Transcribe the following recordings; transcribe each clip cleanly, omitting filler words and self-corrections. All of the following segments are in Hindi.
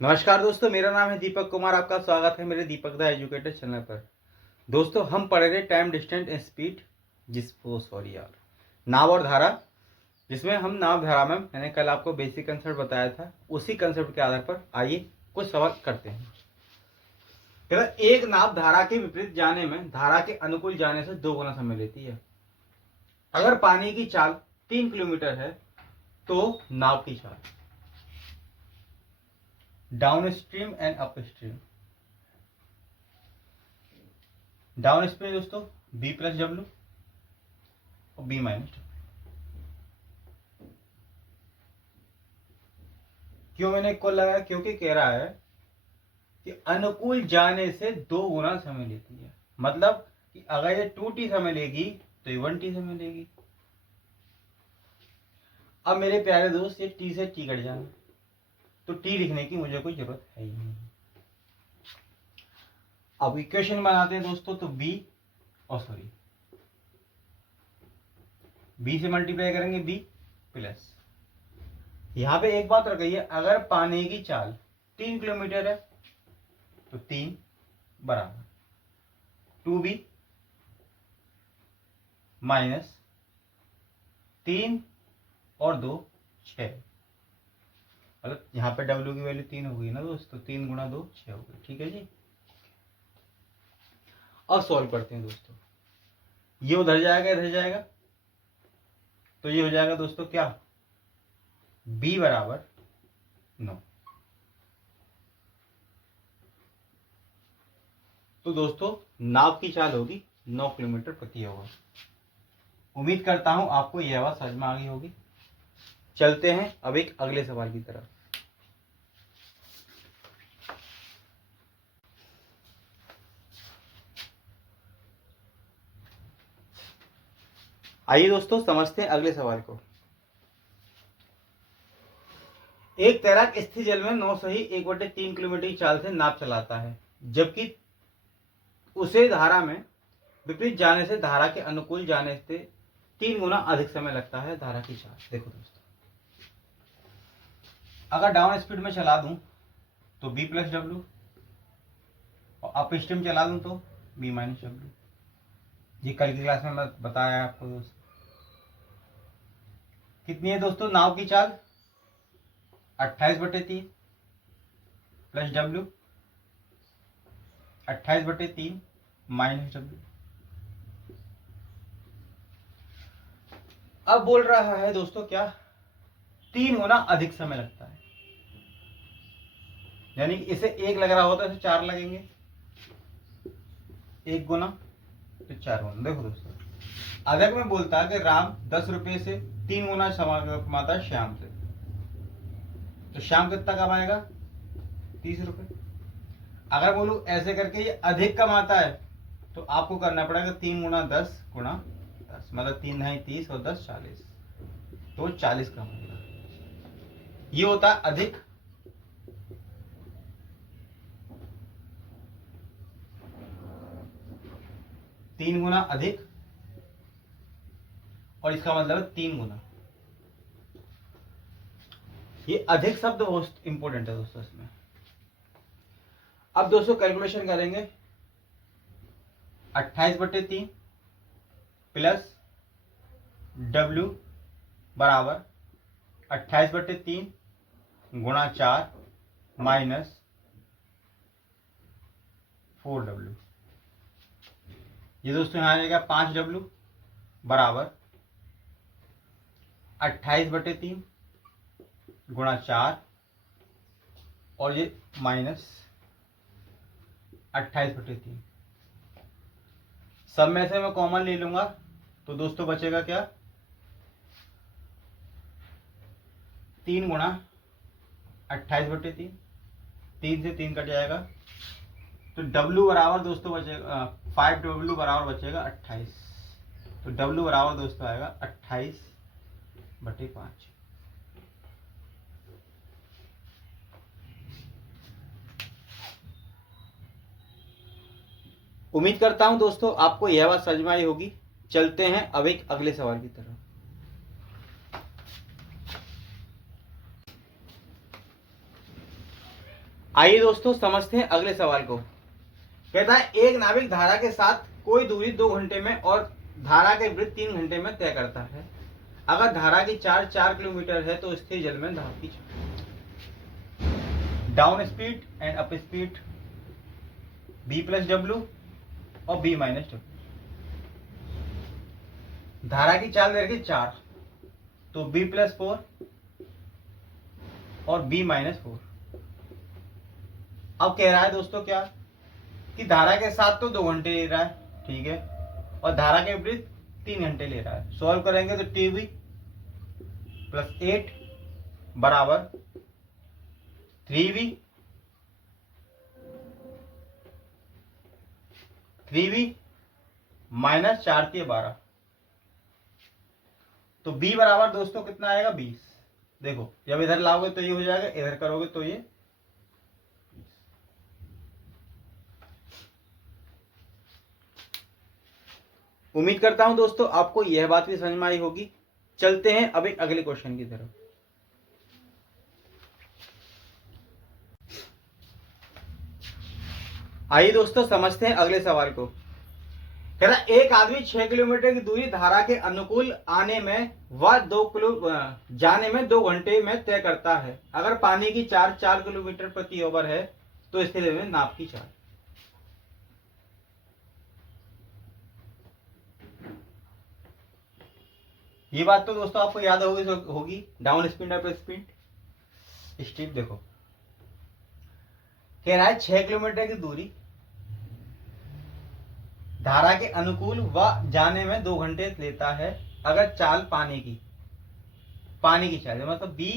नमस्कार दोस्तों, मेरा नाम है दीपक कुमार। आपका स्वागत है मेरे दीपक द एजुकेटर चैनल पर। दोस्तों, हम पढ़ रहे टाइम डिस्टेंस स्पीड नाव और धारा, जिसमें हम नाव धारा में मैंने कल आपको बेसिक कंसेप्ट बताया था। उसी कंसेप्ट के आधार पर आइए कुछ सवाल करते हैं। एक नाव धारा के विपरीत जाने में धारा के अनुकूल जाने से 2 गुना समय लेती है। अगर पानी की चाल 3 किलोमीटर है तो नाव की चाल down stream and up stream. Down stream दोस्तों बी प्लस डब्ल्यू और बी माइनस डब्ल्यू। क्यों मैंने इक्वल लगाया? क्योंकि कह रहा है कि अनुकूल जाने से 2 गुना समय लेती है। मतलब कि अगर ये 2t समय लेगी तो ये 1t समय लेगी। अब मेरे प्यारे दोस्त, ये t से t कट जाना, तो t लिखने की मुझे कोई जरूरत है ही नहीं। अब इक्वेशन बनाते हैं दोस्तों, तो b से मल्टीप्लाई करेंगे b प्लस, यहां पे एक बात रख गई है, अगर पानी की चाल 3 किलोमीटर है तो 3 बराबर 2b माइनस 3 और 2 6। मतलब यहां पे w की वैल्यू 3 हो गई ना दोस्तों, 3 गुणा 2 6 हो गई। ठीक है जी। अब सॉल्व करते हैं दोस्तों। ये उधर जाएगा, इधर जाएगा, तो ये हो जाएगा दोस्तों क्या, b बराबर 9। तो दोस्तों नाव की चाल होगी 9 किलोमीटर प्रति आवर। उम्मीद करता हूं आपको यह बात समझ में आ गई होगी। चलते हैं अब एक अगले सवाल की तरफ। आइए दोस्तों समझते हैं अगले सवाल को। एक तैराक स्थिर जल में 9 सही 1/3 किलोमीटर की चाल से नाव चलाता है, जबकि उसे धारा में विपरीत जाने से धारा के अनुकूल जाने से 3 गुना अधिक समय लगता है धारा की चाल। देखो दोस्तों, अगर डाउन स्पीड में चला दूं तो b प्लस डब्ल्यू, और अप स्ट्रीम चला दूं तो b माइनस डब्ल्यू। ये कल की क्लास में मैं बताया आपको दोस्तों। कितनी है दोस्तों नाव की चाल? 28/3 प्लस डब्ल्यू 28/3 माइनस डब्ल्यू। अब बोल रहा है दोस्तों क्या, 3 गुना अधिक समय लगता है। यानी कि इसे 1 लग रहा होता है, इसे 4 लगेंगे। 1 गुना तो 4 गुना। देखो दोस्तों, अगर मैं बोलता कि राम 10 रुपए से 3 गुना कमाता है श्याम से, तो श्याम कितना कमाएगा? 30 रुपए। अगर बोलू ऐसे करके ये अधिक कमाता है, तो आपको करना पड़ेगा 3 गुना 10 गुना 10, मतलब 3 है 30 और 10 40, तो 40 कमाएगा। ये होता है अधिक। तीन गुना अधिक, और इसका मतलब है 3 गुना। ये अधिक शब्द बहुत इंपॉर्टेंट है दोस्तों इसमें। अब दोस्तों कैलकुलेशन करेंगे, 28/3 प्लस W बराबर 28/3 गुणा 4 माइनस 4W। ये दोस्तों यहां आ जाएगा 5W बराबर 28/3 गुणा 4 और ये माइनस 28/3। सब में से मैं कॉमन ले लूंगा, तो दोस्तों बचेगा क्या, 3 गुणा 28/3, 3 से 3 कट जाएगा, तो W बराबर दोस्तों बचेगा 5W बराबर बचेगा 28। तो W बराबर दोस्तों आएगा 28/5। उम्मीद करता हूं दोस्तों आपको यह बात समझ में आई होगी। चलते हैं अब एक अगले सवाल की तरफ। आइए दोस्तों समझते हैं अगले सवाल को। कहता है एक नाविक धारा के साथ कोई दूरी 2 घंटे में और धारा के विरुद्ध 3 घंटे में तय करता है। अगर धारा की चाल 4 किलोमीटर है तो स्थिर जल में धारा की down speed and up speed b plus W और b माइनस डब्ल्यू। धारा की चाल दे रखी 4, तो b प्लस 4 और b माइनस 4। अब कह रहा है दोस्तों क्या कि धारा के साथ तो 2 घंटे ले रहा है, ठीक है, और धारा के विपरीत 3 घंटे ले रहा है। सॉल्व करेंगे तो टीवी प्लस 8 बराबर 3v माइनस 4×12। तो b बराबर दोस्तों कितना आएगा 20। देखो जब इधर लाओगे तो ये हो जाएगा, इधर करोगे तो ये। उम्मीद करता हूं दोस्तों आपको यह बात भी समझ में आई होगी। चलते हैं अब एक अगले क्वेश्चन की तरफ। आइए दोस्तों समझते हैं अगले सवाल को। कह रहा एक आदमी 6 किलोमीटर की दूरी धारा के अनुकूल आने में व 2 किलो जाने में 2 घंटे में तय करता है। अगर पानी की 4 किलोमीटर प्रति ओवर है तो स्थिर में नाव की चाल। ये बात तो दोस्तों आपको याद होगी down speed up speed steep. देखो कह रहा है 6 किलोमीटर की दूरी धारा के अनुकूल व जाने में 2 घंटे लेता है। अगर चाल पानी की चाल मतलब b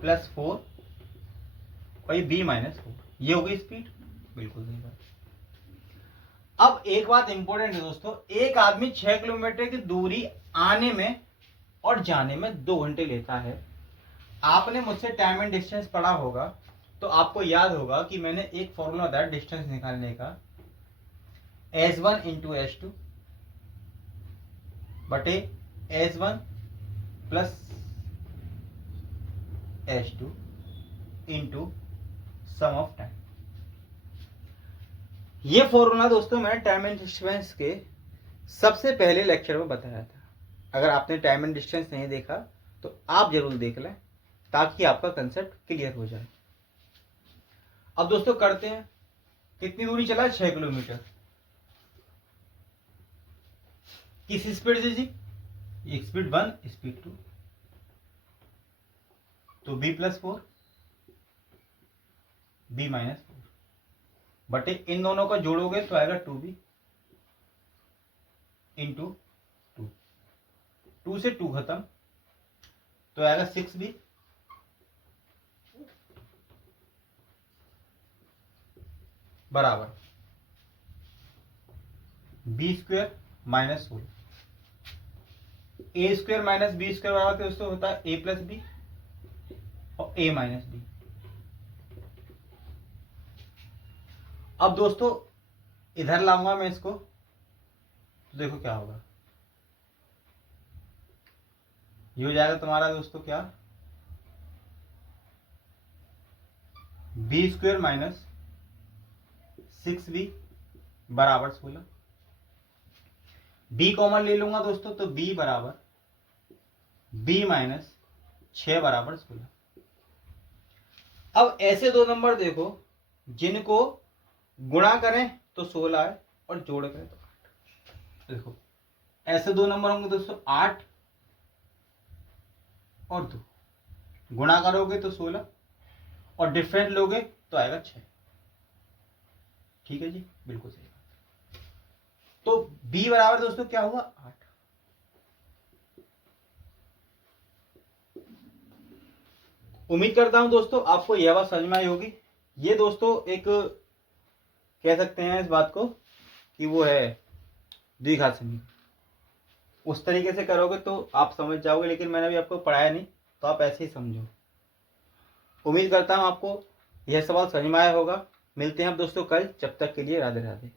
प्लस 4 और ये b माइनस 4, ये होगी स्पीड। बिल्कुल सही बात। अब एक बात इंपॉर्टेंट है दोस्तों, एक आदमी 6 किलोमीटर की दूरी आने में और जाने में 2 घंटे लेता है। आपने मुझसे टाइम एंड डिस्टेंस पढ़ा होगा तो आपको याद होगा कि मैंने एक फॉर्मूला बताया डिस्टेंस निकालने का, S1 इंटू S2 बटे S1 plus S2 into sum of time. ये फॉर्मूला दोस्तों मैंने टाइम एंड डिस्टेंस के सबसे पहले लेक्चर में बताया था। अगर आपने टाइम एंड डिस्टेंस नहीं देखा तो आप जरूर देख लें ताकि आपका कंसेप्ट क्लियर हो जाए। अब दोस्तों करते हैं, कितनी दूरी चला 6 किलोमीटर, किस स्पीड से जी, स्पीड 1 स्पीड 2, तो b प्लस 4 b माइनस 4 बटे इन दोनों का जोड़ोगे तो आएगा 2b इंटू 2 से 2 खत्म तो आएगा 6b बराबर b स्क्वायर माइनस 16। ए स्क्वायर माइनस बी स्क्वायर बराबर दोस्तों होता है a प्लस बी और a माइनस बी। अब दोस्तों इधर लाऊंगा मैं इसको तो देखो क्या होगा, ये हो जाएगा तुम्हारा दोस्तों क्या, बी स्क्वायर माइनस 6b बराबर 16। b कॉमन ले लूंगा दोस्तों तो b बराबर b माइनस 6 बराबर 16। अब ऐसे दो नंबर देखो जिनको गुणा करें तो 16 है और जोड़ करें तो 8। देखो ऐसे दो नंबर होंगे दोस्तों 8 और 2, गुणा करोगे तो 16 और डिफरेंट लोगे तो आएगा 6। ठीक है जी, बिल्कुल सही बात। तो b बराबर दोस्तों क्या हुआ 8। उम्मीद करता हूं दोस्तों आपको यह बात समझ में आई होगी। ये दोस्तों एक कह सकते हैं इस बात को कि वो है द्विघात समीकरण, उस तरीके से करोगे तो आप समझ जाओगे, लेकिन मैंने अभी आपको पढ़ाया नहीं तो आप ऐसे ही समझो। उम्मीद करता हूं आपको यह सवाल समझ में आया होगा। मिलते हैं अब दोस्तों कल, जब तक के लिए राधे राधे।